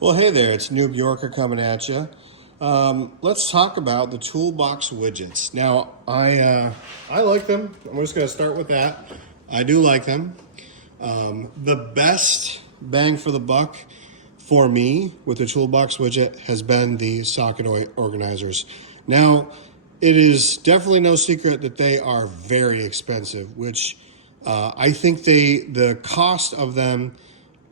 Well, hey there, it's Noob Yorker coming at you. Let's talk about the Toolbox Widgets. Now, I like them. I'm just going to start with that. I do like them. The best bang for the buck for me with the Toolbox Widget has been the socket organizers. Now, it is definitely no secret that they are very expensive, which I think the cost of them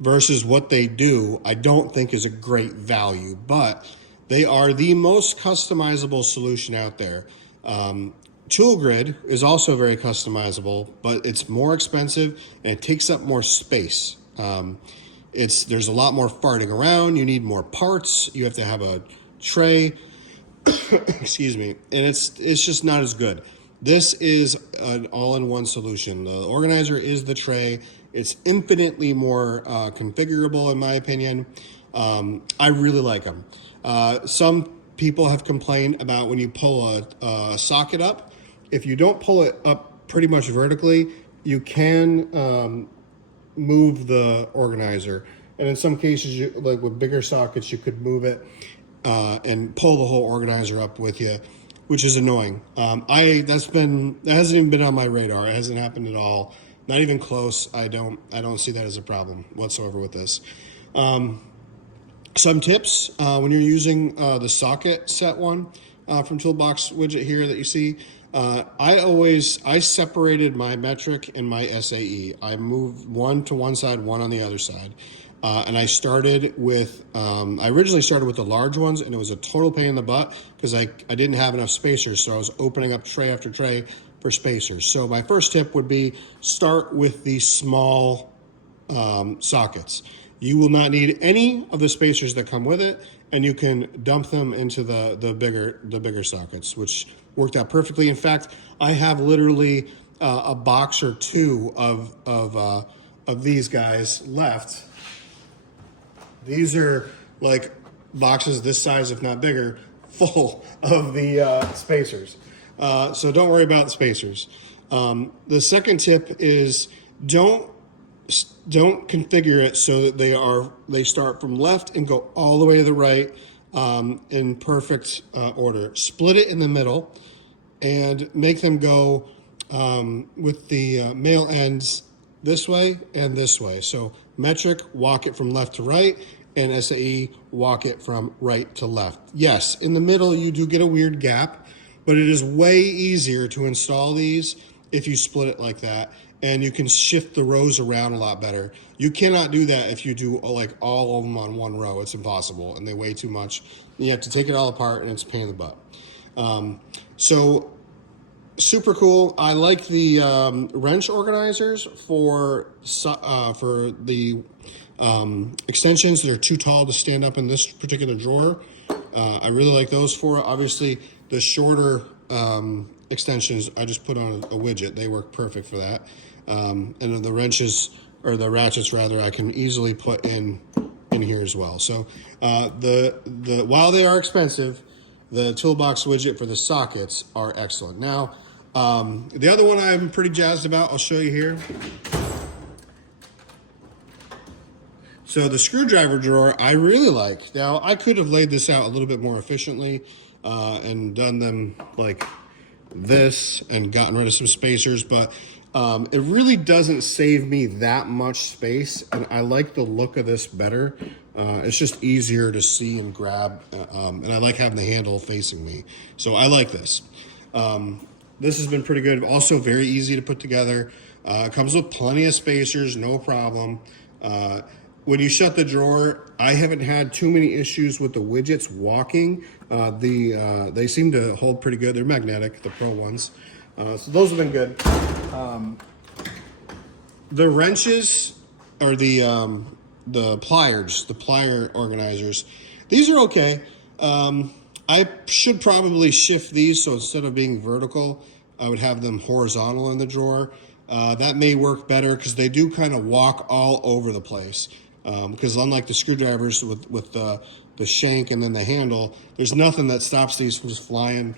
versus what they do, I don't think is a great value, but they are the most customizable solution out there. ToolGrid is also very customizable, but it's more expensive and it takes up more space. There's a lot more farting around. You need more parts. You have to have a tray. Excuse me, and it's just not as good. This is an all-in-one solution. The organizer is the tray. It's infinitely more configurable, in my opinion. I really like them. Some people have complained about when you pull a socket up. If you don't pull it up pretty much vertically, you can move the organizer. And in some cases, like with bigger sockets, you could move it and pull the whole organizer up with you, which is annoying. That hasn't even been on my radar. It hasn't happened at all. Not even close. I don't see that as a problem whatsoever with this. Some tips when you're using the socket set one from Toolbox Widget here that you see. I separated my metric and my SAE. I moved one to one side, one on the other side. And I started with, I originally started with the large ones, and it was a total pain in the butt because I didn't have enough spacers, so I was opening up tray after tray for spacers. So my first tip would be start with the small sockets. You will not need any of the spacers that come with it, and you can dump them into the bigger sockets, which worked out perfectly. In fact, I have literally a box or two of these guys left. These are like boxes this size, if not bigger, full of the spacers. So don't worry about the spacers. The second tip is don't configure it so that they start from left and go all the way to the right in perfect order. Split it in the middle and make them go with the male ends this way and this way. So metric, walk it from left to right, and SAE, walk it from right to left. Yes, in the middle you do get a weird gap, but it is way easier to install these if you split it like that, and you can shift the rows around a lot better. You cannot do that if you do like all of them on one row. It's impossible, and they weigh too much. You have to take it all apart, and it's a pain in the butt. So super cool. I like the wrench organizers for the extensions that are too tall to stand up in this particular drawer. I really like those for it. Obviously, the shorter extensions I just put on a widget. They work perfect for that. And the wrenches, or the ratchets rather, I can easily put in here as well. So while they are expensive, the Toolbox Widget for the sockets are excellent. Now, the other one I'm pretty jazzed about, I'll show you here. So the screwdriver drawer, I really like. Now, I could have laid this out a little bit more efficiently and done them like this and gotten rid of some spacers, but it really doesn't save me that much space, and I like the look of this better. It's just easier to see and grab, and I like having the handle facing me. So I like this. This has been pretty good. Also very easy to put together. It comes with plenty of spacers, no problem. When you shut the drawer, I haven't had too many issues with the widgets walking. They seem to hold pretty good. They're magnetic, the Pro ones. So those have been good. The wrenches, or the pliers, the plier organizers, these are okay. I should probably shift these, so instead of being vertical, I would have them horizontal in the drawer. That may work better because they do kind of walk all over the place. Because unlike the screwdrivers with the shank and then the handle, there's nothing that stops these from just flying,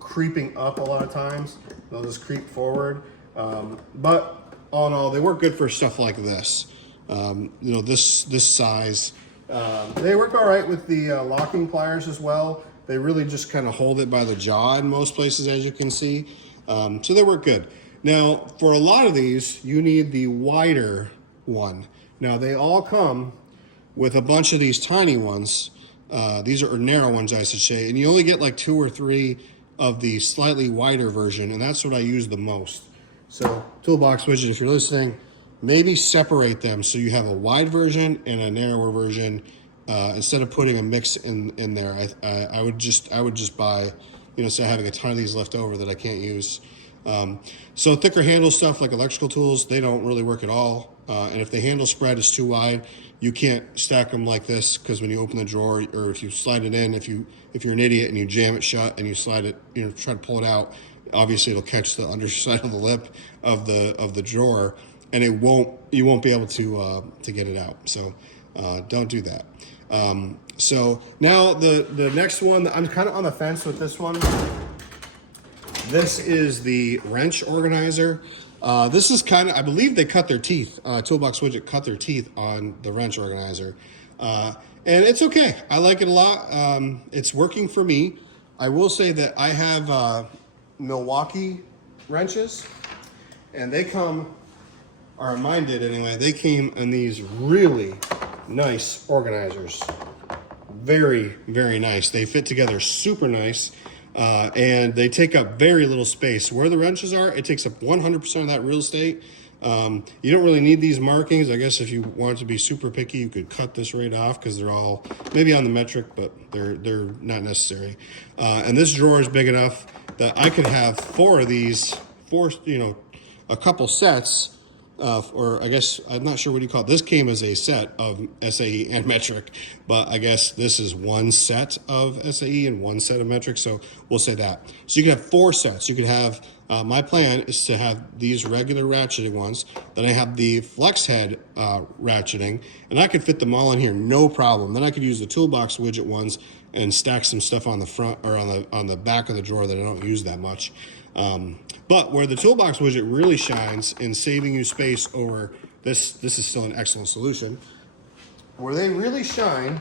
creeping up a lot of times. They'll just creep forward. But all in all, they work good for stuff like this. This size They work all right with the locking pliers as well. They really just kind of hold it by the jaw in most places, as you can see. So they work good. Now, for a lot of these, you need the wider one. Now, they all come with a bunch of these tiny ones. These are narrow ones, I should say, and you only get like 2 or 3 of the slightly wider version, and that's what I use the most. So, Toolbox Widget, if you're listening, maybe separate them so you have a wide version and a narrower version. Instead of putting a mix in there, I would just buy, you know, instead of having a ton of these left over that I can't use. So thicker handle stuff like electrical tools, they don't really work at all. And if the handle spread is too wide, you can't stack them like this, because when you open the drawer, or if you slide it in, if you're an idiot and you jam it shut and you slide it, you know, try to pull it out, obviously it'll catch the underside of the lip of the drawer, and you won't be able to get it out. So don't do that. So now the next one, I'm kind of on the fence with this one. This is the wrench organizer. This is kind of, I believe they cut their teeth. Toolbox Widget cut their teeth on the wrench organizer. And it's okay. I like it a lot. It's working for me. I will say that I have Milwaukee wrenches, and they come, or mine did anyway, they came in these really nice organizers. Very, very nice. They fit together super nice. And they take up very little space. Where the wrenches are, it takes up 100% of that real estate. You don't really need these markings. I guess if you want to be super picky, you could cut this right off, because they're all maybe on the metric, but they're not necessary. And this drawer is big enough that I could have 4 of these, you know, a couple sets. Or I guess, I'm not sure what you call it. This came as a set of SAE and metric, but I guess this is one set of SAE and one set of metric, so we'll say that. So you could have 4 sets. You could have, my plan is to have these regular ratcheting ones, then I have the flex head ratcheting, and I could fit them all in here, no problem. Then I could use the Toolbox Widget ones and stack some stuff on the front, or on the back of the drawer that I don't use that much. But where the Toolbox Widget really shines in saving you space over this is still an excellent solution. Where they really shine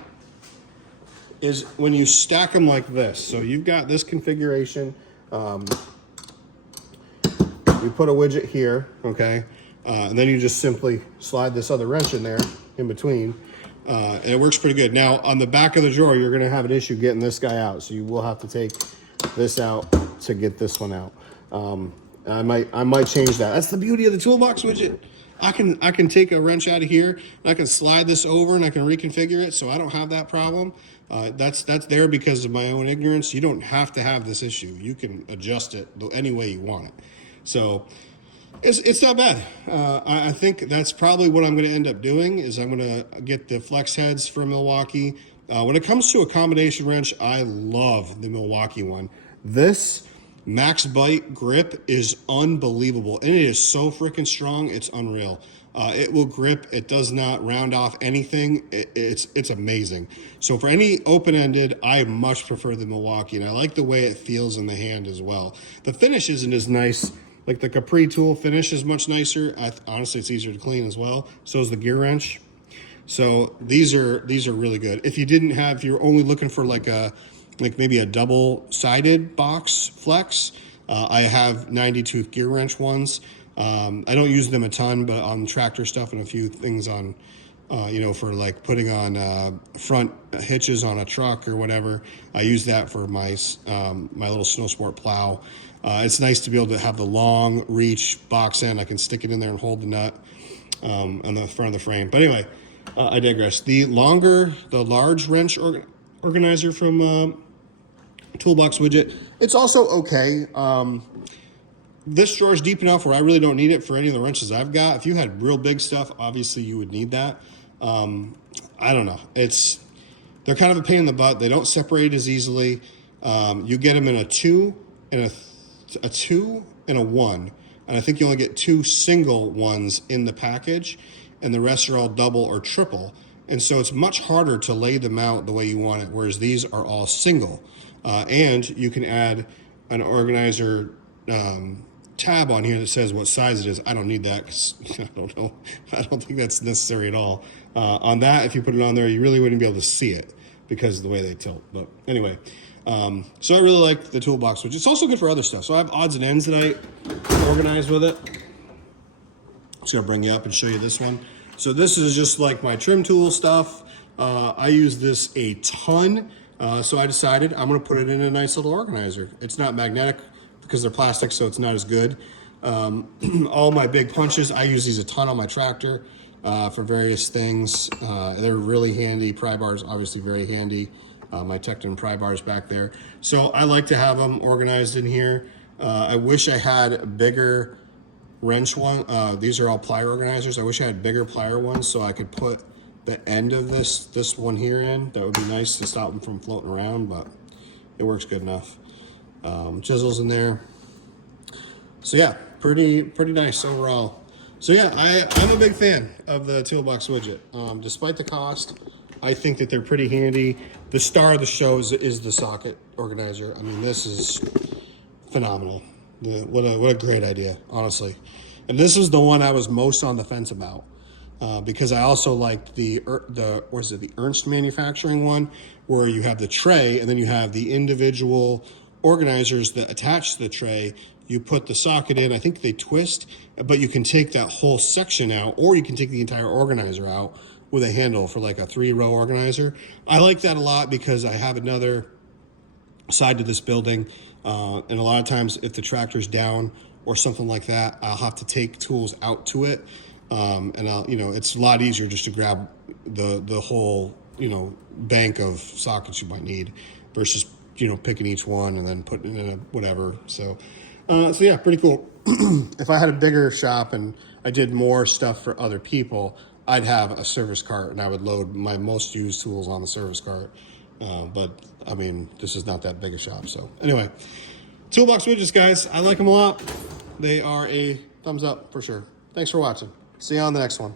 is when you stack them like this. So you've got this configuration. You put a widget here, okay? And then you just simply slide this other wrench in there in between. And it works pretty good. Now, on the back of the drawer, you're gonna have an issue getting this guy out. So you will have to take this out to get this one out. I might change that. That's the beauty of the Toolbox Widget. I can take a wrench out of here, and I can slide this over, and I can reconfigure it, so I don't have that problem. That's there because of my own ignorance. You don't have to have this issue. You can adjust it any way you want it. So it's not bad. I think that's probably what I'm going to end up doing, is I'm going to get the flex heads from Milwaukee. When it comes to a combination wrench, I love the Milwaukee one. This Max Bite grip is unbelievable, and it is so freaking strong, it's unreal. It will grip, it does not round off anything. It's amazing. So for any open-ended, I much prefer the Milwaukee, and I like the way it feels in the hand as well. The finish isn't as nice. Like the Capri tool finish is much nicer. Honestly, it's easier to clean as well. So is the gear wrench. So these are really good. If you're only looking for like maybe a double-sided box flex, I have 90-tooth gear wrench ones. I don't use them a ton, but on tractor stuff and a few things on, for like putting on front hitches on a truck or whatever, I use that for my my little snow sport plow. It's nice to be able to have the long reach box end. I can stick it in there and hold the nut on the front of the frame. But anyway, I digress. The large wrench organizer from Toolbox Widget, it's also okay. This drawer is deep enough where I really don't need it for any of the wrenches I've got. If you had real big stuff, obviously you would need that. I don't know. They're kind of a pain in the butt. They don't separate as easily. You get them in a 2 and a 2 and a 1, and I think you only get 2 single ones in the package, and the rest are all double or triple. And so it's much harder to lay them out the way you want it, whereas these are all single. And you can add an organizer tab on here that says what size it is. I don't need that because I don't know. I don't think that's necessary at all. On that, if you put it on there, you really wouldn't be able to see it because of the way they tilt. But anyway, so I really like the Toolbox Widget. It's also good for other stuff. So I have odds and ends that I organize with it. I'm just gonna bring you up and show you this one. So this is just like my trim tool stuff. I use this a ton. So I decided I'm gonna put it in a nice little organizer. It's not magnetic because they're plastic, so it's not as good. All my big punches, I use these a ton on my tractor for various things. They're really handy. Pry bars, obviously very handy. My Tecton pry bars back there. So I like to have them organized in here. I wish I had a bigger wrench one. These are all plier organizers. I wish I had bigger plier ones so I could put the end of this one here in. That would be nice to stop them from floating around, but it works good enough. Chisels in there. So yeah, pretty nice overall. So yeah, I'm a big fan of the Toolbox Widget. Despite the cost, I think that they're pretty handy. The star of the show is the socket organizer. I mean, this is phenomenal. What a great idea, honestly. And this is the one I was most on the fence about. Because I also liked the Ernst Manufacturing one, where you have the tray and then you have the individual organizers that attach to the tray. You put the socket in, I think they twist, but you can take that whole section out, or you can take the entire organizer out with a handle for like a 3-row organizer. I like that a lot because I have another side to this building, and a lot of times if the tractor's down or something like that, I'll have to take tools out to it. And I'll, it's a lot easier just to grab the whole, bank of sockets you might need versus, picking each one and then putting it in a whatever. So yeah, pretty cool. If I had a bigger shop and I did more stuff for other people, I'd have a service cart and I would load my most used tools on the service cart. But I mean, this is not that big a shop. So anyway, Toolbox Widgets, guys, I like them a lot. They are a thumbs up for sure. Thanks for watching. See you on the next one.